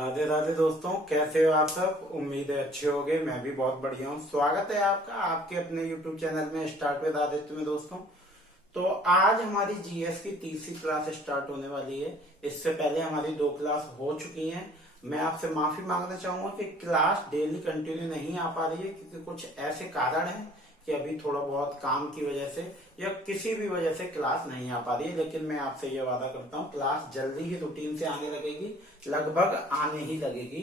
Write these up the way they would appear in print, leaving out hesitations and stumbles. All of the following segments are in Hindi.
राधे राधे दोस्तों, कैसे हो आप सब। उम्मीद है अच्छे होगे। मैं भी बहुत बढ़िया हूँ। स्वागत है आपका आपके अपने YouTube चैनल में स्टार्ट विद आदित्य में। दोस्तों, तो आज हमारी जीएस की तीसरी क्लास स्टार्ट होने वाली है। इससे पहले हमारी 2 क्लास हो चुकी हैं। मैं आपसे माफी मांगना चाहूंगा कि क्लास डेली कंटिन्यू नहीं आ पा रही है, क्योंकि कुछ ऐसे कारण हैं कि अभी थोड़ा बहुत काम की वजह से या किसी भी वजह से क्लास नहीं आ पा रही है। लेकिन मैं आपसे ये वादा करता हूँ, क्लास जल्दी ही रूटीन से आने लगेगी, लगभग आने ही लगेगी।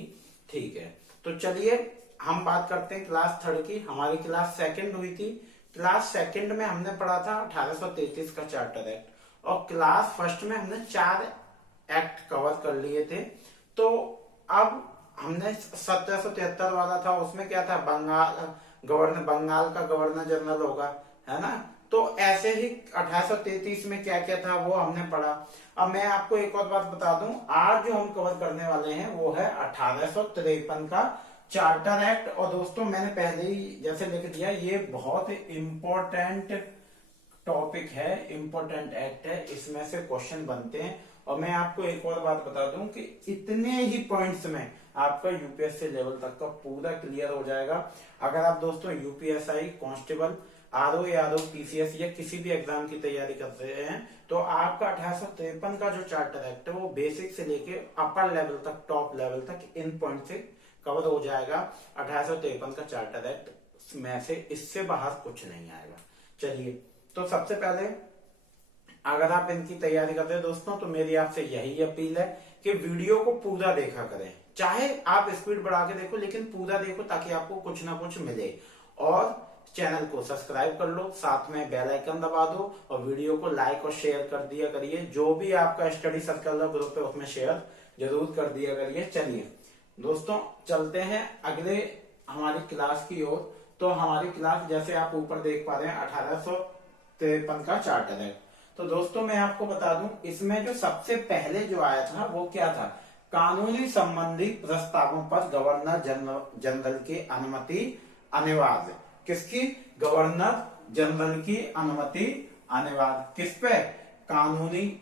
ठीक है, तो चलिए हम बात करते हैं क्लास थर्ड की। हमारी क्लास सेकंड हुई थी। क्लास सेकंड में हमने पढ़ा था 1833 का चार्टर एक्ट, और क्लास फर्स्ट में हमने 4 एक्ट कवर कर लिए थे। तो अब हमने 1773 वाला था, उसमें क्या था, बंगाल का गवर्नर जनरल होगा, है ना। तो ऐसे ही 1833 में क्या क्या था वो हमने पढ़ा। अब मैं आपको एक और बात बता दूं, आज जो हम कवर करने वाले हैं वो है 1853 का चार्टर एक्ट। और दोस्तों, मैंने पहले ही जैसे लिख दिया, ये बहुत इंपॉर्टेंट टॉपिक है, इंपॉर्टेंट एक्ट है, इसमें से क्वेश्चन बनते हैं। और मैं आपको एक और बात बता दूं कि इतने ही पॉइंट्स में आपका यूपीएससी लेवल तक का पूरा क्लियर हो जाएगा। अगर आप दोस्तों यूपीएसआई, कांस्टेबल, आरओ या आरओ पीसीएस या किसी भी एग्जाम की तैयारी कर रहे हैं, तो आपका 1853 का जो चार्टर एक्ट है वो बेसिक से लेके अपर लेवल तक, टॉप लेवल तक इन पॉइंट से कवर हो जाएगा। 1853 का चार्टर एक्ट में से इससे बाहर कुछ नहीं आएगा। चलिए, तो सबसे पहले अगर आप इनकी तैयारी करते हैं दोस्तों, तो मेरी आपसे यही अपील है कि वीडियो को पूरा देखा करें। चाहे आप स्पीड बढ़ा के देखो, लेकिन पूरा देखो ताकि आपको कुछ ना कुछ मिले। और चैनल को सब्सक्राइब कर लो, साथ में बेल आइकन दबा दो, और वीडियो को लाइक और शेयर कर दिया करिए। जो भी आपका स्टडी सर्कल का ग्रुप है उसमें शेयर जरूर कर दिया करिए। चलिए दोस्तों, चलते हैं अगले हमारी क्लास की ओर। तो हमारी क्लास, जैसे आप ऊपर देख पा रहे हैं, 1853 का चार्टर है। तो दोस्तों, मैं आपको बता दूं, इसमें जो सबसे पहले जो आया था वो क्या था, कानूनी संबंधी प्रस्तावों पर गवर्नर जनरल की अनुमति अनिवार्य। किसकी? गवर्नर जनरल की अनुमति अनिवार्य। किस पे? कानूनी,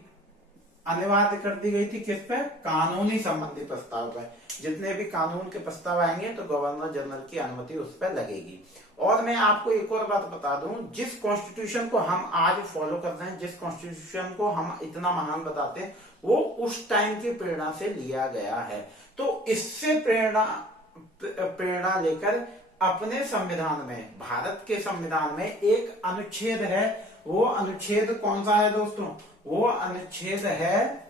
अनिवार्य कर दी गई थी। किस पे? कानूनी संबंधी प्रस्ताव पे। जितने भी कानून के प्रस्ताव आएंगे तो गवर्नर जनरल की अनुमति उस पर लगेगी। और मैं आपको एक और बात बता दूं, जिस कॉन्स्टिट्यूशन को हम आज फॉलो कर रहे हैं, जिस कॉन्स्टिट्यूशन को हम इतना महान बताते हैं, वो उस टाइम की प्रेरणा से लिया गया है। तो इससे प्रेरणा लेकर अपने संविधान में, भारत के संविधान में एक अनुच्छेद है। वो अनुच्छेद कौन सा है दोस्तों? वो अनुच्छेद है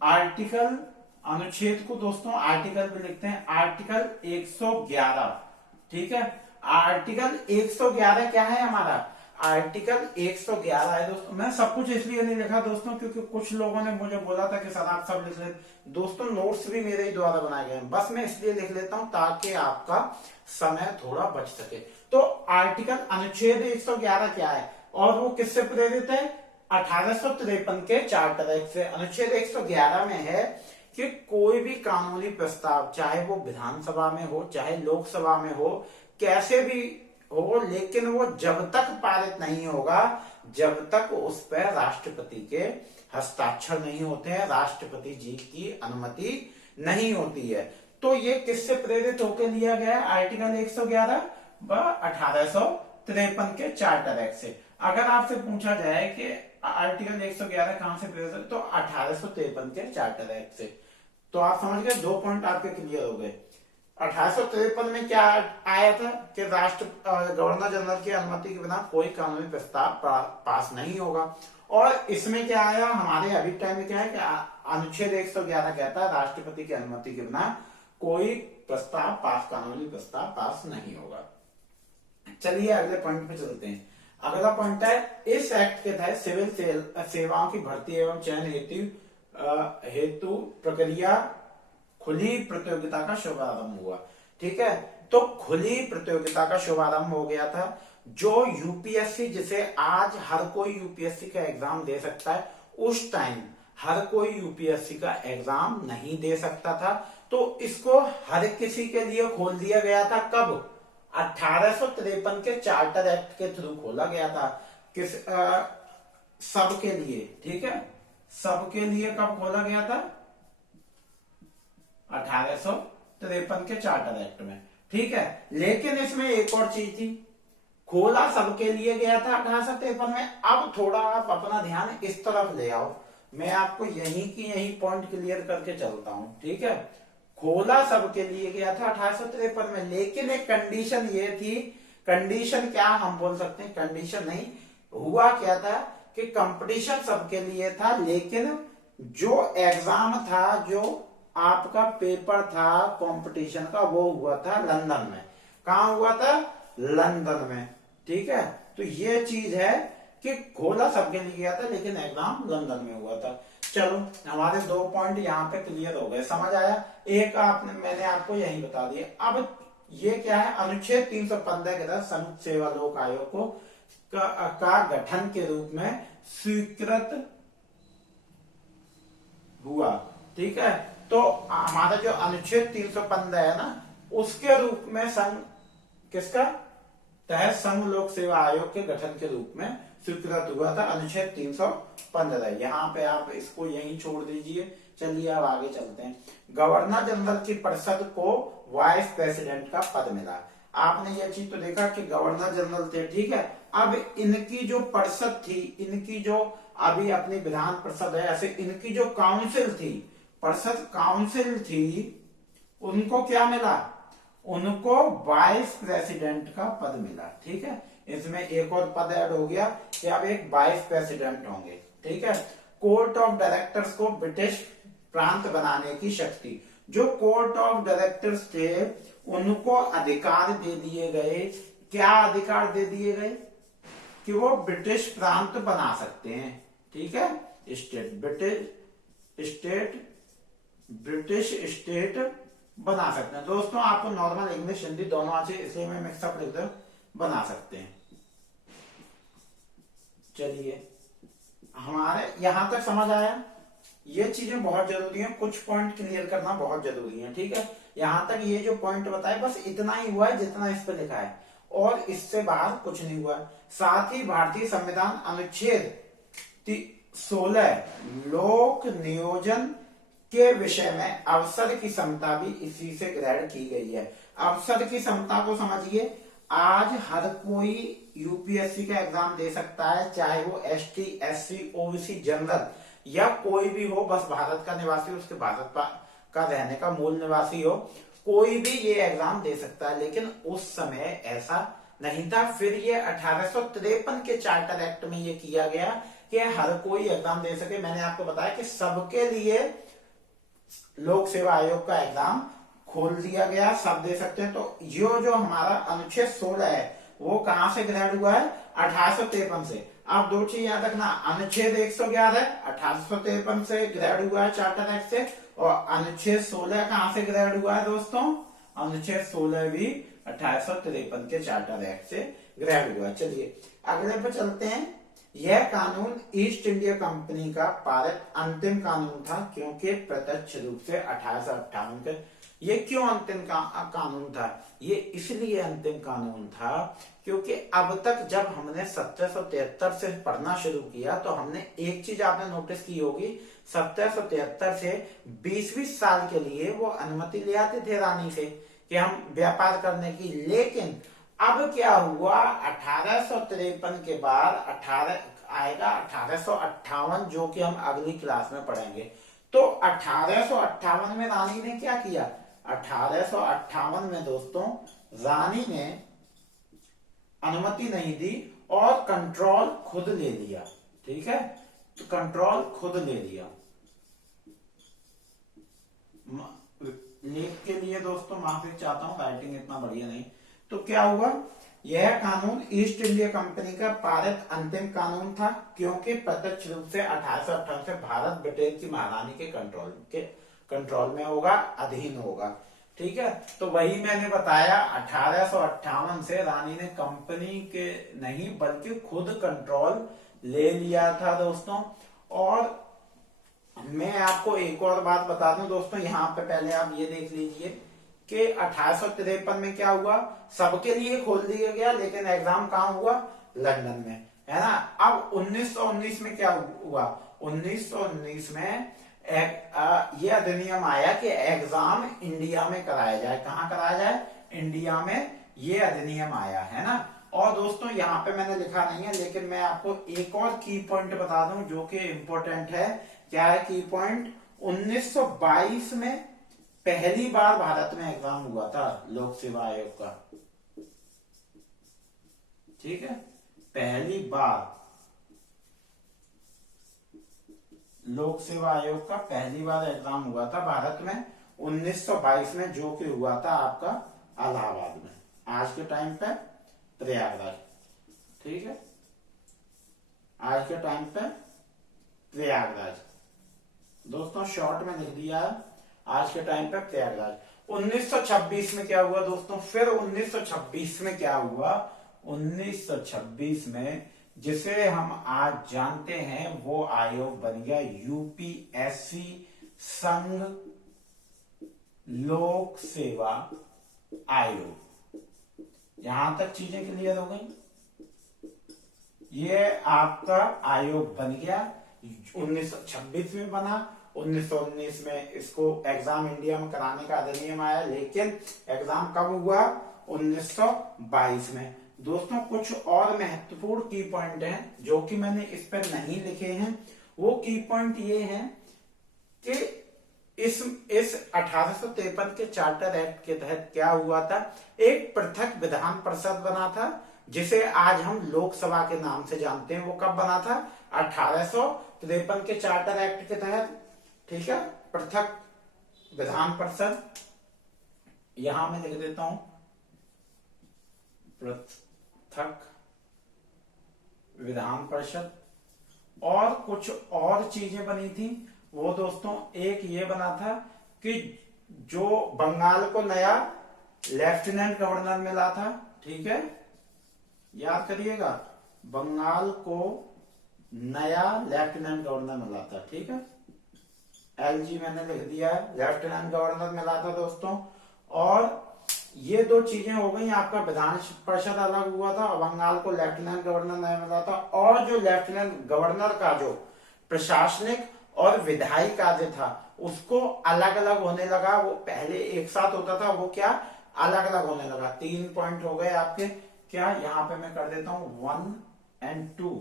आर्टिकल, अनुच्छेद को दोस्तों आर्टिकल भी लिखते हैं, आर्टिकल 111। ठीक है, आर्टिकल 111 क्या है हमारा? आर्टिकल 111 है दोस्तों। मैं सब कुछ इसलिए नहीं लिखा दोस्तों, क्योंकि कुछ लोगों ने मुझे बोला था कि सर आप सब लिख लेते। दोस्तों, नोट्स भी मेरे ही द्वारा बनाए गए हैं, बस मैं इसलिए लिख लेता हूं ताकि आपका समय थोड़ा बच सके। तो आर्टिकल, अनुच्छेद 111 क्या है और वो किससे प्रेरित है? 1853 के चार्टर एक्ट से। अनुच्छेद 111 में है कि कोई भी कानूनी प्रस्ताव, चाहे वो विधानसभा में हो, चाहे लोकसभा में हो, कैसे भी हो, लेकिन वो जब तक पारित नहीं होगा, जब तक उस पर राष्ट्रपति के हस्ताक्षर नहीं होते हैं, राष्ट्रपति जी की अनुमति नहीं होती है। तो ये किससे प्रेरित होकर लिया गया है? आर्टिकल 111 व 1853 के चार्टर एक्ट से। अगर आपसे पूछा जाए कि आर्टिकल 111 कहां से प्रेरित है, तो 1853 के चार्टर एक्ट से। तो आप समझ गए, 2 पॉइंट आपके क्लियर हो गए। 1853 में क्या आया था कि गवर्नर जनरल की अनुमति के बिना कोई कानूनी प्रस्ताव पास नहीं होगा। और इसमें क्या आया, हमारे अभी टाइम में क्या है कि अनुच्छेद 111 कहता है राष्ट्रपति की अनुमति के बिना कोई प्रस्ताव पास, कानूनी प्रस्ताव पास नहीं होगा। चलिए अगले पॉइंट पे चलते हैं। अगला पॉइंट है, इस एक्ट के तहत सिविल सेवाओं की भर्ती एवं चयन हेतु प्रक्रिया खुली प्रतियोगिता का शुभारंभ हुआ। ठीक है, तो खुली प्रतियोगिता का शुभारंभ हो गया था। जो यूपीएससी, जिसे आज हर कोई यूपीएससी का एग्जाम दे सकता है, उस टाइम हर कोई यूपीएससी का एग्जाम नहीं दे सकता था। तो इसको हर किसी के लिए खोल दिया गया था। कब? 1853 के चार्टर एक्ट के थ्रू खोला गया था। किस सबके लिए। ठीक है, सबके लिए कब खोला गया था? 1853 के चार्टर एक्ट में। ठीक है, लेकिन इसमें एक और चीज थी, खोला सबके लिए गया था 1853 में। अब थोड़ा आप अपना ध्यान इस तरफ ले आओ, मैं आपको यहीं की यहीं पॉइंट क्लियर करके चलता हूं। ठीक है, खोला सबके लिए गया था 1853 में, लेकिन एक कंडीशन ये थी, कंडीशन क्या हम बोल सकते हैं, कंडीशन नहीं, हुआ क्या था कि कंपटीशन सबके लिए था, लेकिन जो एग्जाम था, जो आपका पेपर था कंपटीशन का, वो हुआ था लंदन में। कहां हुआ था? लंदन में। ठीक है, तो ये चीज है कि खोला सबके लिए गया था लेकिन एग्जाम लंदन में हुआ था। चलो, हमारे 2 पॉइंट यहाँ पे क्लियर हो गए, समझ आया। एक आपने, मैंने आपको यही बता दिया। अब ये क्या है, अनुच्छेद 315 के तहत संघ सेवा लोक आयोग को का गठन के रूप में स्वीकृत हुआ। ठीक है, तो हमारा जो अनुच्छेद 315 है ना, उसके रूप में संघ किसका तहत संघ लोक सेवा आयोग के गठन के रूप में स्वीकृत हुआ था, अनुच्छेद 315। यहाँ पे आप इसको यहीं छोड़ दीजिए। चलिए अब आगे चलते हैं। गवर्नर जनरल की परिषद को वाइस प्रेसिडेंट का पद मिला। आपने ये चीज तो देखा कि गवर्नर जनरल थे। ठीक है, अब इनकी जो परिषद थी, इनकी जो अभी अपनी विधान परिषद है, ऐसे इनकी जो काउंसिल थी, परिषद काउंसिल थी, उनको क्या मिला? उनको वाइस प्रेसिडेंट का पद मिला। ठीक है, इसमें एक और पद ऐड हो गया कि अब एक वाइस प्रेसिडेंट होंगे। ठीक है, कोर्ट ऑफ डायरेक्टर्स को ब्रिटिश प्रांत बनाने की शक्ति, जो कोर्ट ऑफ डायरेक्टर्स थे उनको अधिकार दे दिए गए। क्या अधिकार दे दिए गए? कि वो ब्रिटिश प्रांत बना सकते हैं। ठीक है, स्टेट, ब्रिटिश स्टेट बना सकते हैं। दोस्तों, आपको नॉर्मल इंग्लिश हिंदी दोनों आते, इसलिए मैं मिक्सअप लिख दूं, बना सकते हैं। चलिए, हमारे यहां तक समझ आया। ये चीजें बहुत जरूरी हैं, कुछ पॉइंट क्लियर करना बहुत जरूरी है। ठीक है, यहां तक ये जो पॉइंट बताए बस इतना ही हुआ है जितना इस पे लिखा है, और इससे बाहर कुछ नहीं हुआ। साथ ही भारतीय संविधान अनुच्छेद 16 लोक नियोजन के विषय में अवसर की समता भी इसी से ग्रहण की गई है। अवसर की समता को समझिए, आज हर कोई यूपीएससी का एग्जाम दे सकता है, चाहे वो एसटी, एससी, ओबीसी, जनरल या कोई भी हो, बस भारत का निवासी, उसके भारत का रहने का मूल निवासी हो, कोई भी ये एग्जाम दे सकता है। लेकिन उस समय ऐसा नहीं था। फिर ये 1853 के चार्टर एक्ट में ये किया गया कि हर कोई एग्जाम दे सके। मैंने आपको बताया कि सबके लिए लोक सेवा आयोग का एग्जाम खोल दिया गया, सब दे सकते हैं। तो जो हमारा अनुच्छेद 16 है वो कहां से ग्रहण हुआ है? 1853 से। आप दो चीज याद रखना, अनुच्छेद 111 1853 से ग्रहण हुआ है चार्टर एक्ट से, और अनुच्छेद 16 कहां से ग्रहण हुआ है दोस्तों? अनुच्छेद 16 भी 1853 के चार्टर एक्ट से ग्रहण हुआ है। चलिए अगले पे चलते हैं। यह कानून ईस्ट इंडिया कंपनी का पारित अंतिम कानून था, क्योंकि प्रत्यक्ष रूप से 1858 के। ये क्यों अंतिम कानून था? ये इसलिए अंतिम कानून था क्योंकि अब तक जब हमने 1773 से पढ़ना शुरू किया तो हमने एक चीज आपने नोटिस की होगी, 1773 से 20-20 साल के लिए वो अनुमति ले आते थे रानी से कि हम व्यापार करने की। लेकिन अब क्या हुआ, 1853 के बाद 1858, जो कि हम अगली क्लास में पढ़ेंगे। तो 1858 में रानी ने क्या किया? 1858 में दोस्तों रानी ने अनुमति नहीं दी और कंट्रोल खुद ले लिया। ठीक है, तो कंट्रोल खुद ले लिया। लेख के लिए दोस्तों माफी चाहता हूं, राइटिंग इतना बढ़िया नहीं। तो क्या हुआ, यह कानून ईस्ट इंडिया कंपनी का पारित अंतिम कानून था, क्योंकि प्रत्यक्ष रूप से 1858 से भारत ब्रिटेन की महारानी के कंट्रोल में होगा, अधीन होगा। ठीक है, तो वही मैंने बताया, 1858 से रानी ने कंपनी के नहीं बल्कि खुद कंट्रोल ले लिया था दोस्तों। और मैं आपको एक और बात बता दूं दोस्तों, यहाँ पे पहले आप ये देख लीजिए कि 1853 में क्या हुआ, सबके लिए खोल दिया गया, लेकिन एग्जाम कहाँ हुआ? लंदन में, है ना। अब 1919 में क्या हुआ? 1919 में ये अधिनियम आया कि एग्जाम इंडिया में कराया जाए। कहाँ कराया जाए? इंडिया में ये अधिनियम आया है ना। और दोस्तों यहाँ पे मैंने लिखा नहीं है, लेकिन मैं आपको एक और की पॉइंट बता दूं जो कि इंपॉर्टेंट है। क्या है की पॉइंट? 1922 में पहली बार भारत में एग्जाम हुआ था लोक सेवा आयोग का। ठीक है, पहली बार लोक सेवा आयोग का पहली बार एग्जाम हुआ था भारत में 1922 में, जो कि हुआ था आपका इलाहाबाद में, आज के टाइम पे प्रयागराज। ठीक है, आज के टाइम पे प्रयागराज। दोस्तों शॉर्ट में लिख दिया है, आज के टाइम पे प्रयागराज। 1926 में क्या हुआ दोस्तों? फिर 1926 में क्या हुआ? 1926 में जिसे हम आज जानते हैं वो आयोग बन गया यूपीएससी, संघ लोक सेवा आयोग। यहां तक चीजें क्लियर हो गई। ये आपका आयोग बन गया, 1926 में बना, 1919 में इसको एग्जाम इंडिया में कराने का अधिनियम आया, लेकिन एग्जाम कब हुआ? 1922 में। दोस्तों कुछ और महत्वपूर्ण की पॉइंट हैं जो कि मैंने इस पर नहीं लिखे हैं। वो की पॉइंट ये हैं कि इस 1853 के चार्टर एक्ट के तहत क्या हुआ था? एक पृथक विधान परिषद बना था, जिसे आज हम लोकसभा के नाम से जानते हैं। वो कब बना था? 1853 के चार्टर एक्ट के तहत। ठीक है, पृथक विधान परिषद, यहां मैं लिख देता हूं पृथक विधान परिषद। और कुछ और चीजें बनी थी वो दोस्तों, एक ये बना था कि जो बंगाल को नया लेफ्टिनेंट गवर्नर मिला था, ठीक है, याद करिएगा, बंगाल को नया लेफ्टिनेंट गवर्नर मिला था। ठीक है, एलजी मैंने लिख दिया है, लेफ्टिनेंट गवर्नर मिला था दोस्तों। और ये दो चीजें हो गई, आपका विधान परिषद अलग हुआ था और बंगाल को लेफ्टिनेंट गवर्नर नहीं मिला था। और जो लेफ्टिनेंट गवर्नर का जो प्रशासनिक और विधायी कार्य था उसको अलग अलग होने लगा। वो पहले एक साथ होता था, वो क्या अलग अलग होने लगा। 3 पॉइंट हो गए आपके। क्या यहाँ पे मैं कर देता हूं 1 और 2।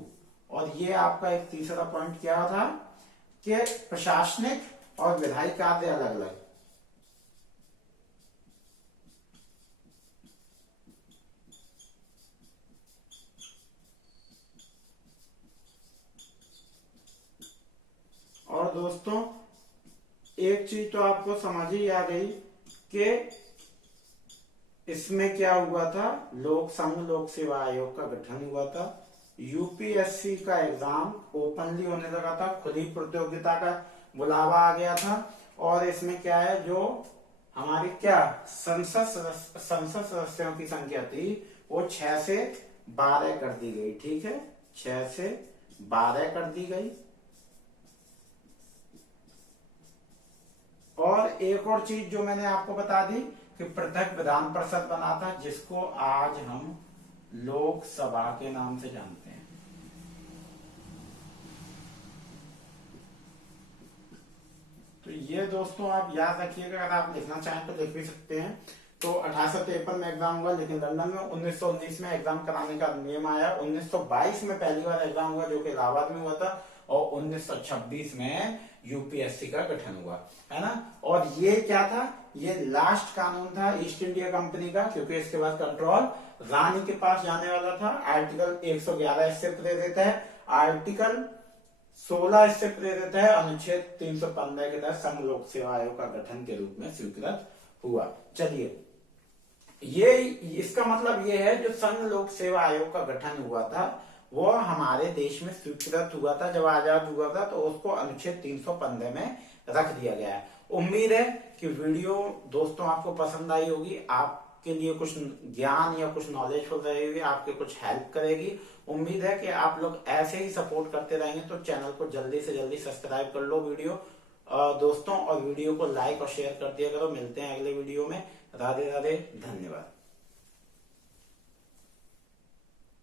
और ये आपका एक तीसरा पॉइंट क्या था कि प्रशासनिक और विधायी कार्य अलग अलग। और दोस्तों एक चीज तो आपको समझ ही आ गई कि इसमें क्या हुआ था? संघ लोक सेवा आयोग का गठन हुआ था। यूपीएससी का एग्जाम ओपनली होने लगा था, खुली प्रतियोगिता का बुलावा आ गया था। और इसमें क्या है, जो हमारी क्या संसद सदस्यों की संख्या थी वो 6 से 12 कर दी गई। ठीक है, 6 से 12 कर दी गई। और एक और चीज जो मैंने आपको बता दी कि पृथक विधान परिषद बना था, जिसको आज हम लोकसभा के नाम से जानते हैं। तो ये दोस्तों आप याद रखिएगा, अगर आप लिखना चाहें तो लिख भी सकते हैं। तो 1853 में एग्जाम हुआ, लेकिन लंदन में 1919 में एग्जाम कराने का नियम आया। 1922 में पहली बार एग्जाम हुआ, जो कि इलाहाबाद में हुआ था। और 1926 में यूपीएससी का गठन हुआ, है ना। और ये क्या था? ये लास्ट कानून था ईस्ट इंडिया कंपनी का, क्योंकि इसके बाद कंट्रोल रानी के पास जाने वाला था। आर्टिकल 111 इससे प्रेरित है, आर्टिकल 16 इससे प्रेरित है, अनुच्छेद 315 के तहत संघ लोक सेवा आयोग का गठन के रूप में स्वीकृत हुआ। चलिए, ये इसका मतलब ये है, जो संघ लोक सेवा आयोग का गठन हुआ था वो हमारे देश में स्वीकृत हुआ था जब आजाद हुआ था, तो उसको अनुच्छेद 315 में रख दिया गया है। उम्मीद है कि वीडियो दोस्तों आपको पसंद आई होगी, आपके लिए कुछ ज्ञान या कुछ नॉलेजफुल रहेगी, आपके कुछ हेल्प करेगी। उम्मीद है कि आप लोग ऐसे ही सपोर्ट करते रहेंगे। तो चैनल को जल्दी से जल्दी सब्सक्राइब कर लो वीडियो दोस्तों, और वीडियो को लाइक और शेयर कर दिया करो। मिलते हैं अगले वीडियो में। राधे राधे, धन्यवाद।